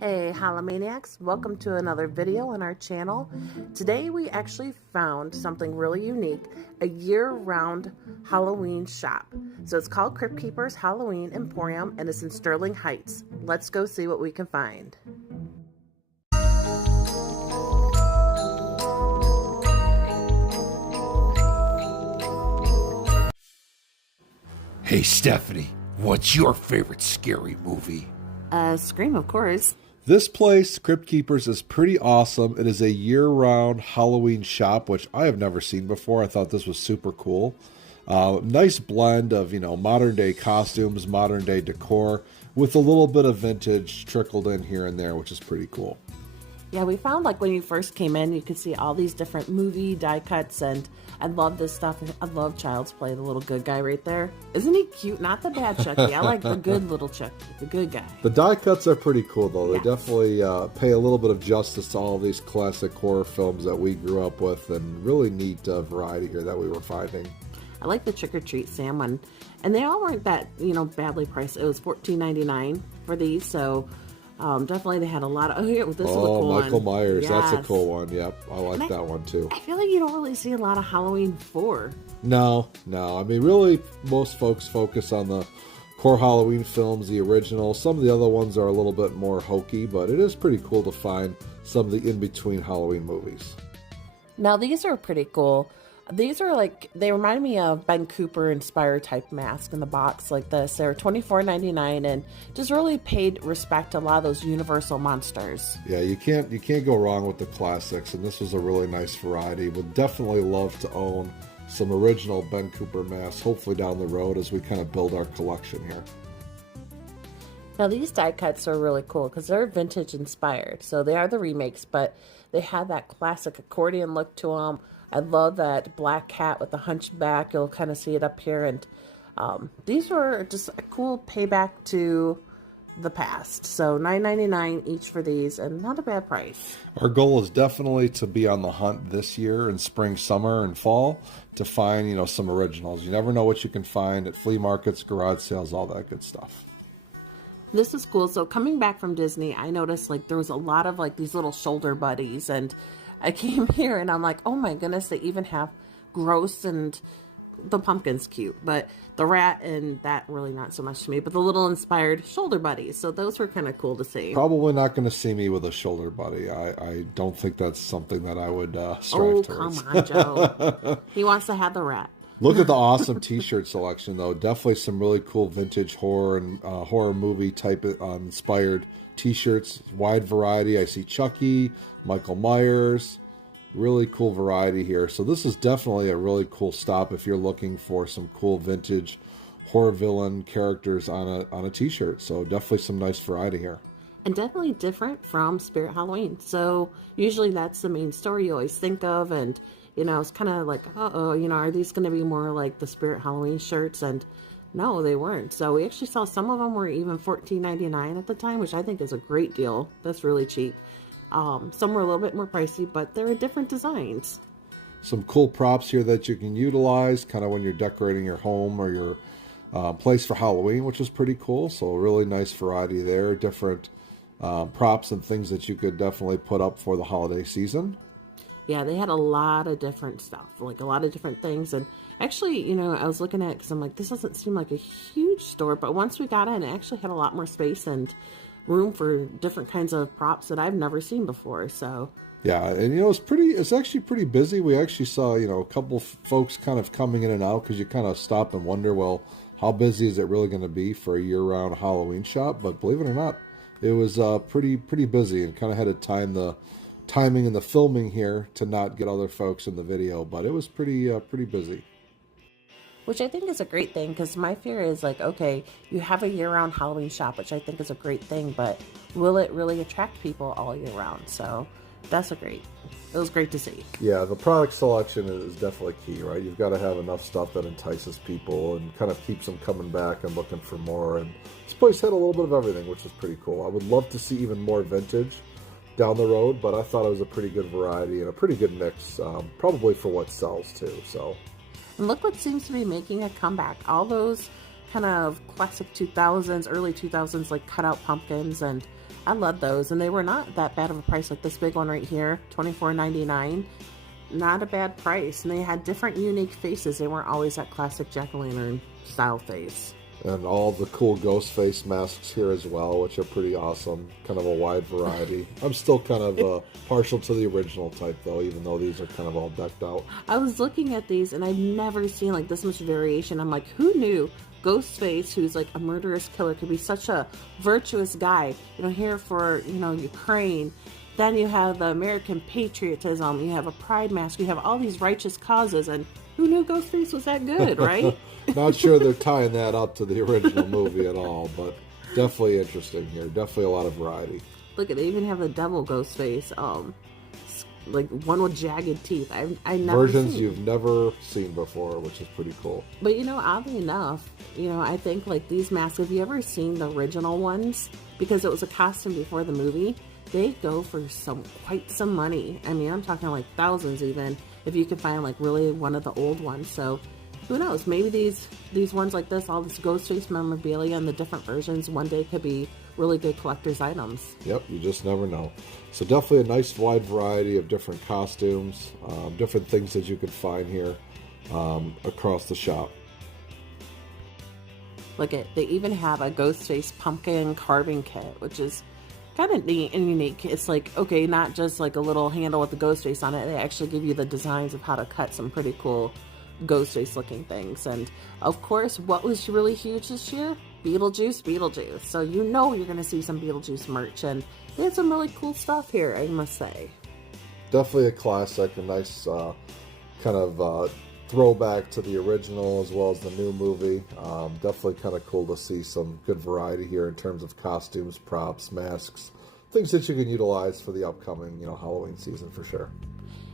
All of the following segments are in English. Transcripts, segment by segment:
Hey Hallowmaniacs, welcome to another video on our channel. Today we actually found something really unique, a year-round Halloween shop. So it's called Crypt Keepers Halloween Emporium and it's in Sterling Heights. Let's go see what we can find. Hey Stephanie, what's your favorite scary movie? Scream, of course. This place, Crypt Keepers, is pretty awesome. It is a year-round Halloween shop, which I have never seen before. I thought this was super cool. Nice blend of, modern-day costumes, modern-day decor, with a little bit of vintage trickled in here and there, which is pretty cool. Yeah, we found like when you first came in, you could see all these different movie die cuts, and I love this stuff. I love Child's Play, the little good guy right there. Isn't he cute? Not the bad Chucky. I like the good little Chucky, the good guy. The die cuts are pretty cool, though. Yes. They definitely pay a little bit of justice to all these classic horror films that we grew up with, and really neat variety here that we were finding. I like the Trick or Treat Sam one, and they all weren't that badly priced. It was $14.99 for these, so. Definitely they had a lot of, this is a cool one. Michael Myers, yes. That's a cool one, yep. I like that one too. I feel like you don't really see a lot of Halloween 4. No. I mean, really, most folks focus on the core Halloween films, the original. Some of the other ones are a little bit more hokey, but it is pretty cool to find some of the in-between Halloween movies. Now, these are pretty cool. These are like, they remind me of Ben Cooper inspired type mask in the box like this. They're $24.99 and just really paid respect to a lot of those Universal monsters. Yeah, you can't go wrong with the classics, and this was a really nice variety. Would definitely love to own some original Ben Cooper masks, hopefully down the road as we kind of build our collection here. Now these die cuts are really cool because they're vintage inspired. So they are the remakes, but they have that classic accordion look to them. I love that black cat with the hunchback. You'll kind of see it up here. And these were just a cool payback to the past. So $9.99 each for these, and not a bad price. Our goal is definitely to be on the hunt this year in spring, summer, and fall to find, some originals. You never know what you can find at flea markets, garage sales, all that good stuff. This is cool. So coming back from Disney, I noticed like there was a lot of like these little shoulder buddies, and I came here and I'm like, oh my goodness, they even have Gross, and the pumpkin's cute, but the rat and that really not so much to me, but the little inspired shoulder buddies. So those were kind of cool to see. Probably not going to see me with a shoulder buddy. I don't think that's something that I would strive towards. Come on, Joe. He wants to have the rat. Look at the awesome t-shirt selection, though. Definitely some really cool vintage horror and horror movie type inspired t-shirts. Wide variety. I see Chucky, Michael Myers. Really cool variety here. So this is definitely a really cool stop if you're looking for some cool vintage horror villain characters on a t-shirt. So definitely some nice variety here. And definitely different from Spirit Halloween. So usually that's the main story you always think of, and it's kind of like, are these going to be more like the Spirit Halloween shirts? And no, they weren't. So we actually saw some of them were even $14.99 at the time, which I think is a great deal. That's really cheap. Some were a little bit more pricey, but they're different designs. Some cool props here that you can utilize kind of when you're decorating your home or your place for Halloween, which is pretty cool. So a really nice variety there. Different props and things that you could definitely put up for the holiday season. Yeah, they had a lot of different stuff, like a lot of different things. And actually, I was looking at it because I'm like, this doesn't seem like a huge store. But once we got in, it actually had a lot more space and room for different kinds of props that I've never seen before. So yeah, and it's actually pretty busy. We actually saw a couple folks kind of coming in and out because you kind of stop and wonder, well, how busy is it really going to be for a year-round Halloween shop? But believe it or not, it was pretty busy, and kind of had to time the timing and the filming here to not get other folks in the video, but it was pretty busy. Which I think is a great thing, because my fear is like, okay, you have a year-round Halloween shop, which I think is a great thing, but will it really attract people all year round? So it was great to see. Yeah, the product selection is definitely key, right? You've got to have enough stuff that entices people and kind of keeps them coming back and looking for more. And this place had a little bit of everything, which was pretty cool. I would love to see even more vintage down the road, but I thought it was a pretty good variety and a pretty good mix, probably for what sells too. So, and look what seems to be making a comeback. All those kind of classic 2000s, early 2000s, like cutout pumpkins, and I love those. And they were not that bad of a price. Like this big one right here, $24.99. Not a bad price. And they had different unique faces. They weren't always that classic jack-o'-lantern style face. And all the cool ghost face masks here as well, which are pretty awesome. Kind of a wide variety. I'm still kind of partial to the original type, though, even though these are kind of all decked out. I was looking at these, and I've never seen like this much variation. I'm like, who knew Ghostface, who's like a murderous killer, could be such a virtuous guy? Here for, Ukraine. Then you have the American patriotism. You have a pride mask. You have all these righteous causes, and who knew Ghostface was that good, right? Not sure they're tying that up to the original movie at all, but definitely interesting here. Definitely a lot of variety. Look, they even have the devil Ghostface, like one with jagged teeth. I never versions seen. You've never seen before, which is pretty cool. But oddly enough, I think like these masks. Have you ever seen the original ones? Because it was a costume before the movie. They go for quite some money. I mean, I'm talking like thousands even, if you can find like really one of the old ones. So who knows? Maybe these ones like this, all this Ghostface memorabilia and the different versions, one day could be really good collector's items. Yep, you just never know. So definitely a nice wide variety of different costumes, different things that you could find here across the shop. Look at, they even have a Ghostface pumpkin carving kit, which is kind of neat and unique. It's like, okay, not just like a little handle with the Ghostface on it. They actually give you the designs of how to cut some pretty cool Ghostface looking things. And of course, what was really huge this year? Beetlejuice. So you're going to see some Beetlejuice merch, and they had some really cool stuff here, I must say. Definitely a classic, a nice kind of throwback to the original as well as the new movie. Definitely kind of cool to see some good variety here in terms of costumes, props, masks, things that you can utilize for the upcoming, Halloween season for sure.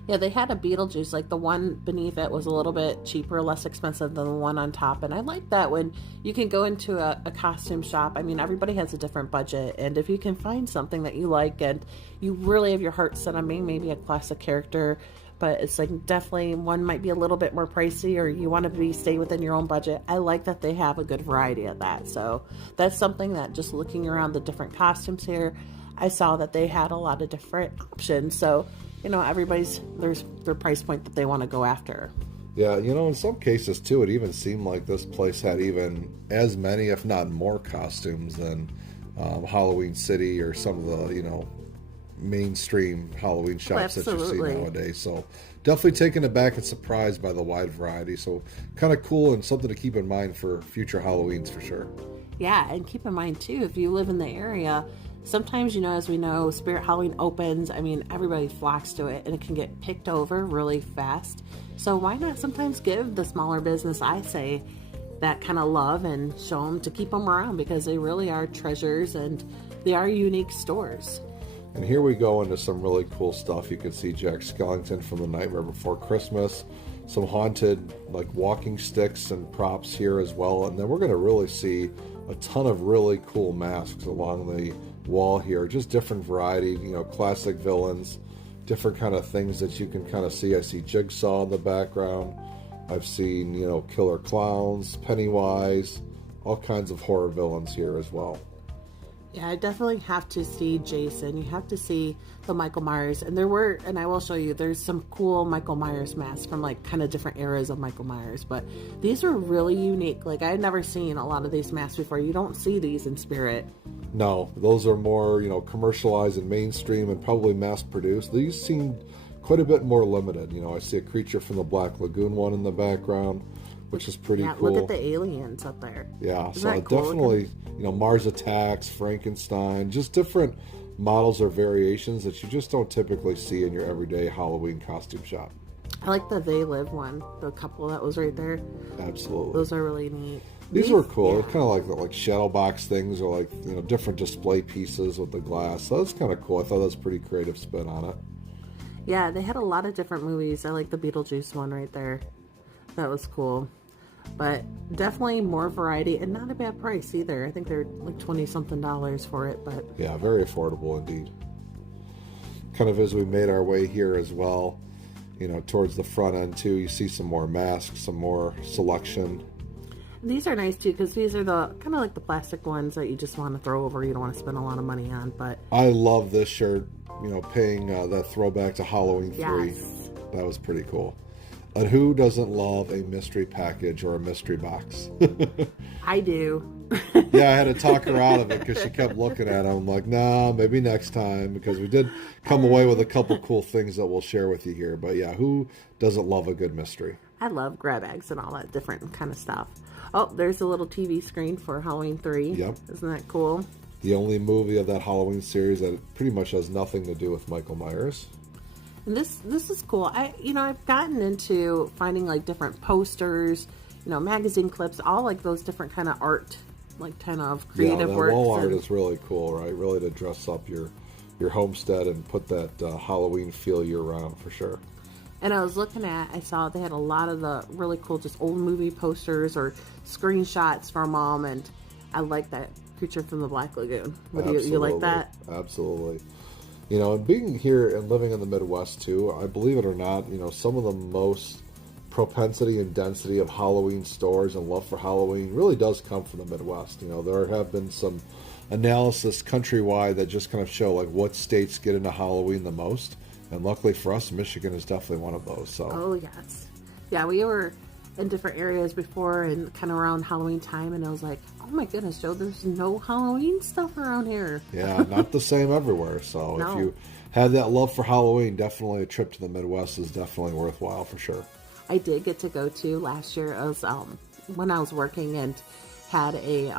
Yeah, they had a Beetlejuice, like the one beneath it was a little bit cheaper, less expensive than the one on top. And I like that when you can go into a costume shop. I mean, everybody has a different budget. And if you can find something that you like and you really have your heart set on being maybe a classic character, but it's like definitely one might be a little bit more pricey, or you want to stay within your own budget. I like that they have a good variety of that. So that's something that just looking around the different costumes here, I saw that they had a lot of different options. So there's their price point that they want to go after. Yeah, in some cases too, it even seemed like this place had even as many, if not more, costumes than Halloween City or some of the, mainstream Halloween shops that you see nowadays. So definitely taken aback and surprised by the wide variety. So kind of cool and something to keep in mind for future Halloweens for sure. Yeah, and keep in mind too, if you live in the area, sometimes, as we know, Spirit Halloween opens. I mean, everybody flocks to it, and it can get picked over really fast. So why not sometimes give the smaller business, I say, that kind of love and show them to keep them around, because they really are treasures and they are unique stores. And here we go into some really cool stuff. You can see Jack Skellington from The Nightmare Before Christmas. Some haunted, like, walking sticks and props here as well. And then we're going to really see a ton of really cool masks along the wall here. Just different variety, classic villains, different kind of things that you can kind of see. I see Jigsaw in the background. I've seen, killer clowns, Pennywise, all kinds of horror villains here as well. Yeah, I definitely have to see Jason. You have to see the Michael Myers. And I will show you, there's some cool Michael Myers masks from like kind of different eras of Michael Myers. But these were really unique. Like, I had never seen a lot of these masks before. You don't see these in Spirit. No, those are more, commercialized and mainstream and probably mass produced. These seem quite a bit more limited. I see a creature from the Black Lagoon one in the background, which is pretty cool. Look at the aliens up there. Yeah, Isn't so that cool definitely, Mars Attacks, Frankenstein, just different models or variations that you just don't typically see in your everyday Halloween costume shop. I like the They Live one, the couple that was right there. Absolutely. Those are really neat. These were cool. Yeah. They're kind of like shadow box things, or like, different display pieces with the glass. So that's kind of cool. I thought that was a pretty creative spin on it. Yeah, they had a lot of different movies. I like the Beetlejuice one right there. That was cool. But definitely more variety, and not a bad price either. I think they're like $20-something for it. But yeah, very affordable indeed. Kind of as we made our way here as well, towards the front end too, you see some more masks, some more selection. These are nice too because these are the kind of like the plastic ones that you just want to throw over. You don't want to spend a lot of money on. But I love this shirt. You know, paying that throwback to Halloween 3. yes, That was pretty cool. And who doesn't love a mystery package or a mystery box? I do. Yeah, I had to talk her out of it because she kept looking at them. I'm like, nah, maybe next time, because we did come away with a couple cool things that we'll share with you here. But yeah, who doesn't love a good mystery? I love grab bags and all that different kind of stuff. Oh, there's a little TV screen for Halloween 3. Yep. Isn't that cool? The only movie of that Halloween series that pretty much has nothing to do with Michael Myers. And this is cool. I've gotten into finding like different posters, magazine clips, all like those different kind of art, like kind of creative that works. wall art is really cool, right? Really to dress up your homestead and put that Halloween feel year round for sure. And I saw they had a lot of the really cool just old movie posters or screenshots from them, and I like that creature from the Black Lagoon. You like that? Absolutely. And being here and living in the Midwest too, I believe it or not, some of the most propensity and density of Halloween stores and love for Halloween really does come from the Midwest. There have been some analysis countrywide that just kind of show like what states get into Halloween the most. And luckily for us, Michigan is definitely one of those. So. Oh, yes. Yeah, we were in different areas before and kind of around Halloween time, and I was like, oh my goodness, Joe, there's no Halloween stuff around here. Yeah, not the same everywhere. So No. If you have that love for Halloween, definitely a trip to the Midwest is definitely worthwhile for sure. I did get to go to last year. I was when I was working and had a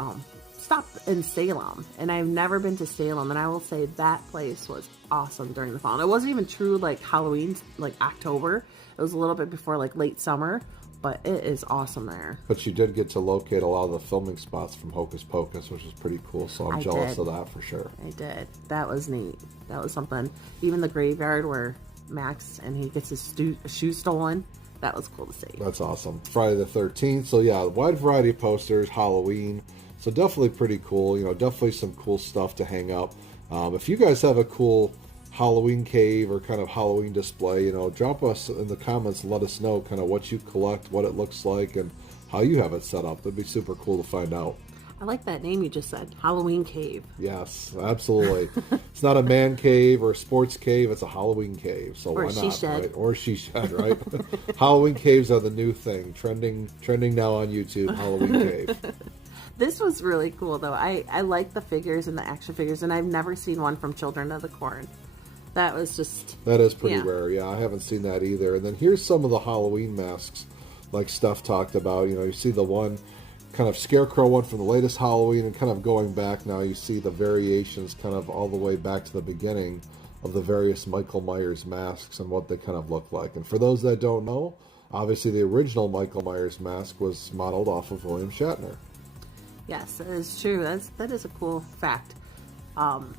stop in Salem, and I've never been to Salem, and I will say that place was awesome during the fall. And it wasn't even true like Halloween, like October. It was a little bit before like late summer, but it is awesome there. But you did get to locate a lot of the filming spots from Hocus Pocus, which is pretty cool. So I'm jealous of that for sure. I did. That was neat. That was something. Even the graveyard where Max and he gets his shoes stolen. That was cool to see. That's awesome. Friday the 13th. So yeah, wide variety of posters, Halloween. So definitely pretty cool. Definitely some cool stuff to hang up. If you guys have a cool Halloween cave or kind of Halloween display, drop us in the comments and let us know kind of what you collect, what it looks like, and how you have it set up. That'd be super cool to find out. I like that name you just said, Halloween Cave. Yes, absolutely. It's not a man cave or a sports cave, it's a Halloween cave. So Or why a not? she shed. Right? Or a she shed, right? Halloween caves are the new thing. Trending now on YouTube, Halloween cave. This was really cool, though. I like the figures and the action figures, and I've never seen one from Children of the Corn. That was just... That is pretty rare. Yeah, I haven't seen that either. And then here's some of the Halloween masks, like Steph talked about. You see the one kind of scarecrow one from the latest Halloween, and kind of going back now, you see the variations kind of all the way back to the beginning of the various Michael Myers masks and what they kind of look like. And for those that don't know, obviously the original Michael Myers mask was modeled off of William Shatner. Yes, that is true. That is a cool fact.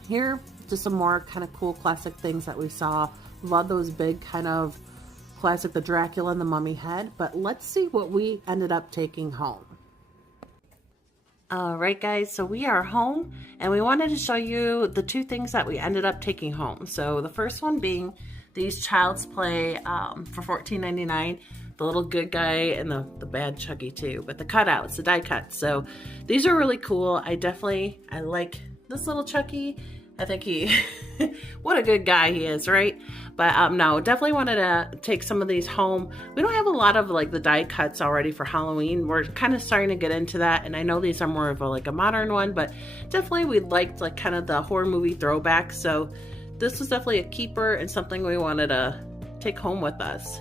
Here, just some more kind of cool classic things that we saw. Love those big kind of classic, the Dracula and the mummy head. But let's see what we ended up taking home. All right, guys, so we are home, and we wanted to show you the two things that we ended up taking home. So the first one being these Child's Play for $14.99. The little good guy and the bad Chucky too, but the cutouts, the die cuts. So these are really cool. I like this little Chucky. I think he, what a good guy he is, right? But no, definitely wanted to take some of these home. We don't have a lot of like the die cuts already for Halloween. We're kind of starting to get into that, and I know these are more of a modern one, but definitely we liked like kind of the horror movie throwback. So this was definitely a keeper and something we wanted to take home with us.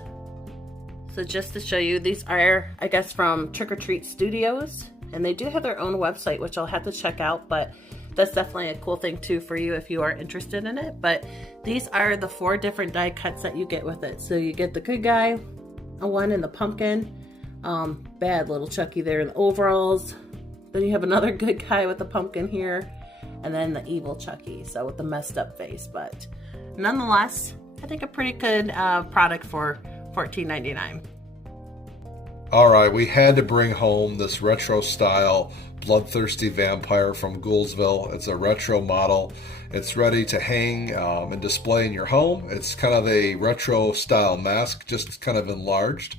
So just to show you, these are, I guess, from Trick or Treat Studios, and they do have their own website, which I'll have to check out, but that's definitely a cool thing too for you if you are interested in it. But these are the 4 different die cuts that you get with it. So you get the good guy, a one in the pumpkin, bad little Chucky there in the overalls. Then you have another good guy with the pumpkin here, and then the evil Chucky, so with the messed up face. But nonetheless, I think a pretty good product for $14.99. All right, we had to bring home this retro style bloodthirsty vampire from Gouldsville. It's a retro model. It's ready to hang and display in your home. It's kind of a retro style mask, just kind of enlarged.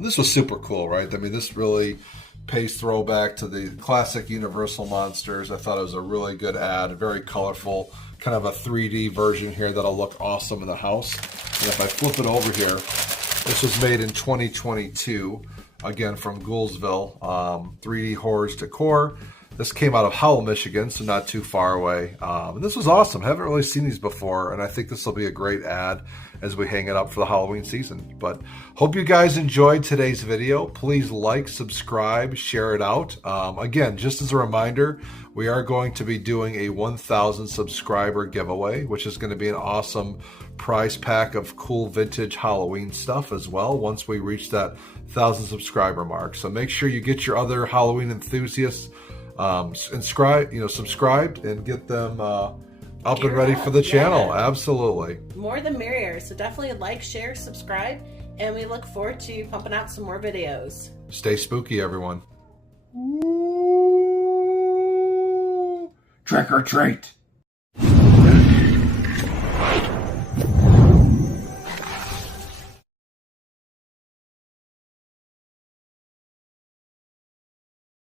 This was super cool, right? I mean, this really pays throwback to the classic Universal monsters. I thought it was a really good ad, very colorful, kind of a 3D version here that'll look awesome in the house. And if I flip it over here, this was made in 2022, again from Goulsville, 3D Horrors Decor. This came out of Howell, Michigan, so not too far away. And this was awesome. Haven't really seen these before, and I think this will be a great ad as we hang it up for the Halloween season. But hope you guys enjoyed today's video. Please like, subscribe, share it out. Again, just as a reminder, we are going to be doing a 1,000 subscriber giveaway, which is going to be an awesome prize pack of cool vintage Halloween stuff as well once we reach that 1,000 subscriber mark. So make sure you get your other Halloween enthusiasts subscribed and get them up and ready for the channel. Absolutely. More the merrier. So definitely like, share, subscribe, and we look forward to pumping out some more videos. Stay spooky, everyone. Trick or treat.